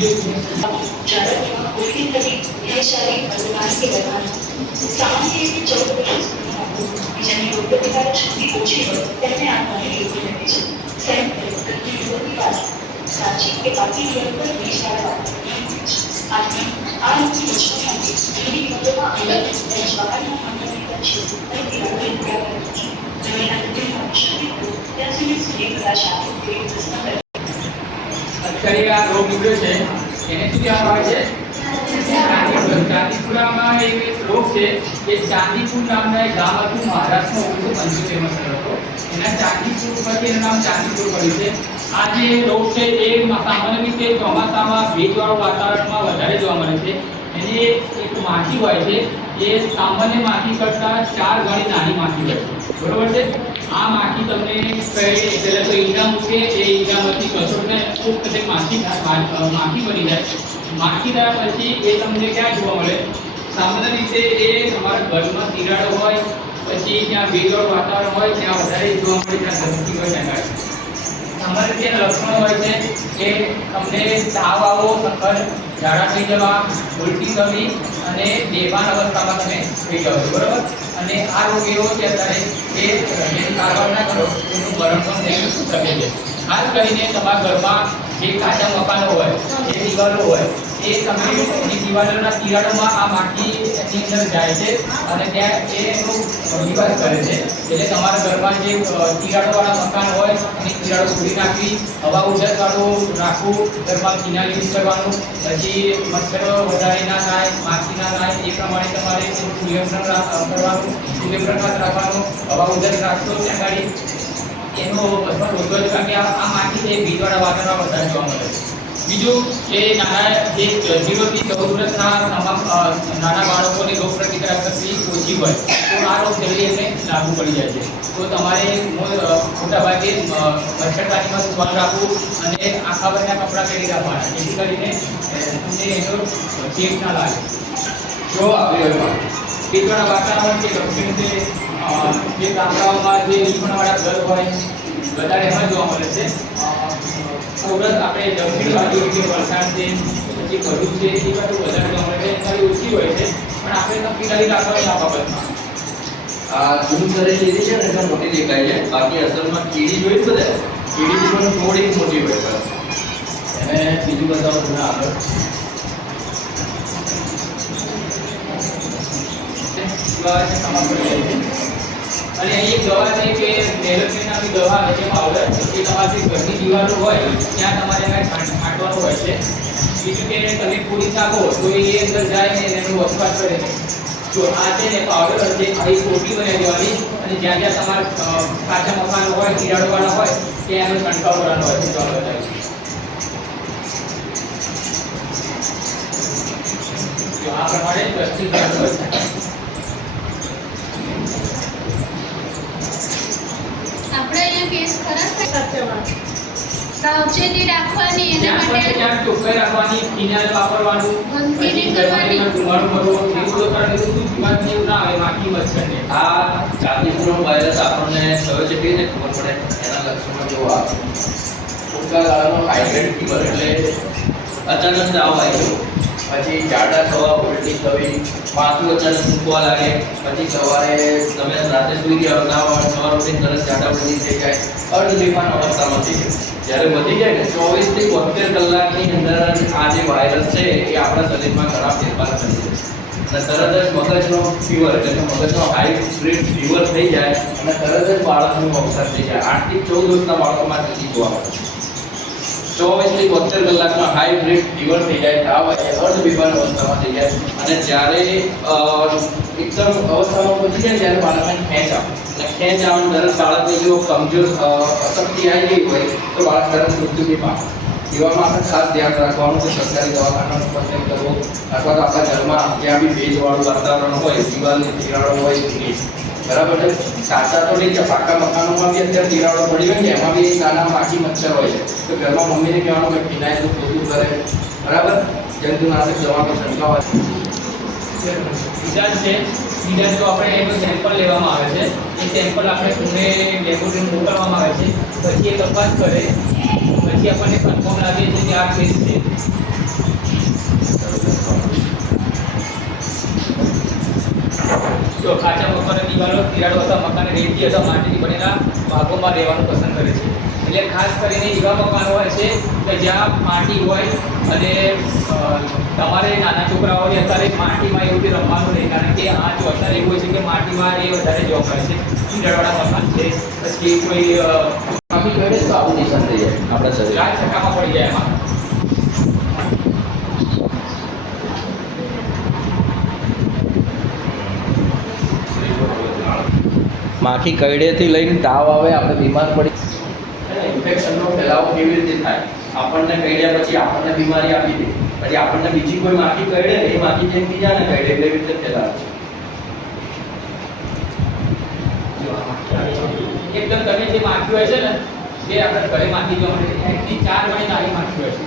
જાળવણીમાં ઉલટી થતી ન્યાયશાળી મતદાન કે દરમિયાન સામાન્ય રીતે 14 વર્ષ સુધી જેની રોગપ્રતિકારક શક્તિ ઓછી હોય તેમને આપવાની યોગ્ય રહે છે. સંયુક્ત રોગની વિરોધી વાત સાચી કે બાકી નિરંતર બીજવાળા વાતાવરણ છે. આથી આ રોગની વચનો માટે વિવિધ વિભાગોમાં અલગ તેમજ બહારના માંગણીતા છે અને તિરાડો ઇન્ડિયા કરે છે. જમીનના રોગની શક્તિ ત્યાં સુધી સ્ત્રી કદાચ આપે તેવી પ્રશ્ન અત્યારે આ રોગ નીકળ્યો છે એને શું કહેવામાં આવે છે? ચાંદીપુરામાં એક રોગ છે કે ચાંદીપુર નામના એક ગામ હતું મહારાષ્ટ્રમાં 1975 માં હતો. એના ચાંદીપુર પરથી એનું નામ ચાંદીપુર પડ્યું છે. આ જે રોગ છે એ સામાન્ય રીતે ચોમાસામાં ભેજવાળું વાતાવરણમાં વધારે જોવા મળે છે. એની એક માખી હોય છે એ સામાન્ય માખી કરતાં 4 ગણી નાની માખી હોય છે. બરોબર છે? આ માખી તમને પહેલા તો ઈંડા મૂકે, એ ઈંડામાંથી કચોટને ખૂબ પછી માખી બની જાય. માખી થયા પછી એ તમને ક્યાં જોવા મળે? સામાન્ય રીતે એ તમારા ઘરમાં તિરાડો હોય, પછી ત્યાં ભેજવાળું વાતાવરણ હોય ત્યાં વધારે જોવા મળે, ત્યાં ધરતી હોય ત્યાં સામાન્ય રીતે લક્ષણો હોય છે કે તમને તાવ આવો, સખત ઝાડા થઈ જવા, ઉલટી થવી અને બેભાન અવસ્થામાં તમે થઈ જાઓ છો. બરાબર? અને આ રોગ એવો છે અત્યારે કે જેની સારવાર ના કરો એનું મરણ પણ થઈ શકે છે. ખાસ કરીને તમારા ઘરમાં જે કાચા મકાનો હોય, જે દિવાલો હોય, એ તમે એ દિવાલોના તિરાડોમાં આ માટી એની અંદર જાય છે અને ત્યાં એનું નિવાસ કરે છે. એટલે તમારા ઘરમાં જે તિરાડોવાળા મકાન હોય એની તિરાડો તોડી નાખવી, હવા ઉજાસવાળું રાખવું, ઘરમાં કિનારી યુઝ કરવાનું, પછી મચ્છરો વધારે ના થાય, માખી ના થાય એ પ્રમાણે તમારે એનું નિયંત્રણ કરવાનું, સૂર્યપ્રકાશ રાખવાનો, હવા ઉજાસ રાખશો ત્યાં ગાડી એનો અથવા રોગ જ કારણ કે આ માટી છે ભેજવાળા વાતાવરણમાં વધારે જોવા મળે છે. બીજું કે નાના જે 0 થી 14 વર્ષના નાના બાળકોની રોગ પ્રતિકારક શક્તિ ઓછી હોય તો આ રોગ જલ્દી એમને લાગુ પડી જાય છે. તો તમારે મોટાભાગે મચ્છરદાનીમાં ધ્યાન રાખવું અને આખા બંને કપડાં પહેરી રાખવાના જેથી કરીને તમને એનો ચેપ ના લાગે. જો ભેજવાળા વાતાવરણ કે દક્ષિણ જે ગામડાઓમાં જે લીમણવાળા ઘર હોય વધારે એમાં જોવા મળે છે. સૌરાષ્ટ્ર આપણે દક્ષિણ બાજુ જે વલસાડ છે, પછી ભરૂચ છે, એ બાજુ વધારે જોવા મળે છે. એનાથી ઓછી હોય છે પણ આપણે તકેદારી રાખવાની આ બાબતમાં. આ ઝૂમ કરેલી લીધી છે ને એટલે મોટી દેખાય છે, બાકી અસલમાં કીડી જોઈ બધા કીડી પણ થોડી મોટી હોય છે. એને બીજું બતાવો તમે આગળ. અને એક દવા છે કે મેલોકેન નામની દવા આવે છે પાવડર, એ તમારી ઘરની દિવાલો હોય ત્યાં તમારે છાંટવાનું હોય છે. બીજું કે તમે પૂરી ચાખો તો એ અંદર જાય ને એનું વસવાટ કરે છે. જો આ છે ને પાવડર છે આ કોટી બનાવી દેવાની અને જ્યાં જ્યાં તમારા કાચા મકાનો હોય, તિરાડોવાળા હોય ત્યાં એનો છંટકાવ કરવાનો હોય છે. જો આ પ્રમાણે વ્યવસ્થિત હોય છે. આપણે અહીંયા કેસ ખરા સાવચેતી રાખવાની એના માટે ત્યાં ચોખ્ખાઈ રાખવાની, ફિનાઇલ વાપરવાનું, ગંદકી કરવાની, ધુમાડો કરવો, એ બધું કરવાથી શું જીવાત જેવું ના આવે, માખી મચ્છરને. આ ચાંદીપુરનો વાયરસ આપણને થયો છે કેવી રીતે ખબર પડે? એના લક્ષણો જોવો આવે. ટૂંકા ગાળાનો હાઇબ્રિડ ફીવર એટલે અચાનક તાવ આવી ગયો, પછી ઝાડા થવા, ઉલટી થવી, માથું અચાનક દુખવા લાગે, પછી સવારે તમે રાતે સૂઈ ગયા ના હોય, સવારે ઉઠીને તરત ઝાડા ઉલટી થઈ જાય, અર્ધબેભાન અવસ્થામાં થઈ જાય. જ્યારે વધી જાય ને 24 થી 72 કલાકની અંદર આ જે વાયરસ છે એ આપણા શરીરમાં ઘણા ફેરફાર કરી દે છે અને તરત જ મગજનો ફીવર એટલે મગજનો હાઈ સ્પીડ ફીવર થઈ જાય અને તરત જ બાળકનું અવસાન થઈ જાય. 8 થી 14 વર્ષના બાળકોમાં જલ્દી જોવા મળે છે. 24 થી 72 કલાકમાં હાઈ બ્લડ ફીવર થઈ જાય, તાવ અર્ધબેભાન અવસ્થામાં થઈ જાય અને જ્યારે એકદમ અવસ્થામાં પહોંચી જાય ત્યારે બાળકને ખેંચ આવે અને ખેંચ આવવાનું તરત બાળકની જો કમજોર અશક્તિ આવી ગઈ હોય તો બાળક તરત મૃત્યુની પામે. એવામાં આપણે ખાસ ધ્યાન રાખવાનું કે સરકારી દવાખાનાનો સંપર્ક કરવો અથવા તો આપણા ઘરમાં જ્યાં બી ભેજવાળું વાતાવરણ હોય, દિવાલની તિરાડો હોય એ બરાબર છે. કાચા તો નહીં, પાકા મકાનોમાં બી અત્યારે તિરાડો પડી હોય ને એમાં બી નાના માખી મચ્છર હોય છે તો ઘરમાં મમ્મીને કહેવાનું કે ફિનાઇલ પોતું કરે, બરાબર, જંતુનાશક દવાનો છંટકાવ. બીજા છે બીજા જો આપણે એનું સેમ્પલ લેવામાં આવે છે, એ સેમ્પલ આપણે પુણે લેબોરેટરીમાં મોકલવામાં આવે છે, પછી એ તપાસ કરે, પછી આપણને કન્ફર્મ લાગે છે કે આ કેસ છે જો કાચા મકાનની દિવાલો તિરાડો અથવા મકાન રેતી અથવા માટીથી બનેલા ભાગોમાં રહેવાનું પસંદ કરે છે. એટલે ખાસ કરીને એવા મકાનો હોય છે કે જ્યાં માટી હોય અને તમારે નાના છોકરાઓ હોય અત્યારે માટીમાં એવું બી રમવાનું નહીં, કારણ કે આ જો અત્યારે એવું હોય છે કે માટીમાં એ વધારે જોબ કરે છે. તિરાડવાળા મકાન છે, પછી કોઈ માફી કરે તો આવું નિશાન થઈ જાય આપણા શરીર. 4 છક્કામાં પડી જાય એમાં. માખી કરડેથી લઈને તાવ આવે, આપણે બીમાર પડી, ઇન્ફેક્શનનો ફેલાવો કેવી રીતે થાય? આપણને કરડ્યા પછી આપણને બીમારી આપી દે, પછી આપણને બીજી કોઈ માખી કરડે ને એ માખી જેમ બીજાને કરડે, એટલે એવી રીતે ફેલાવે છે. એકદમ તમે જે માખી હોય છે ને, જે આપણે ઘરે માખી જોવા મળે, 1 થી 4 ગણી નાની માખી હોય છે.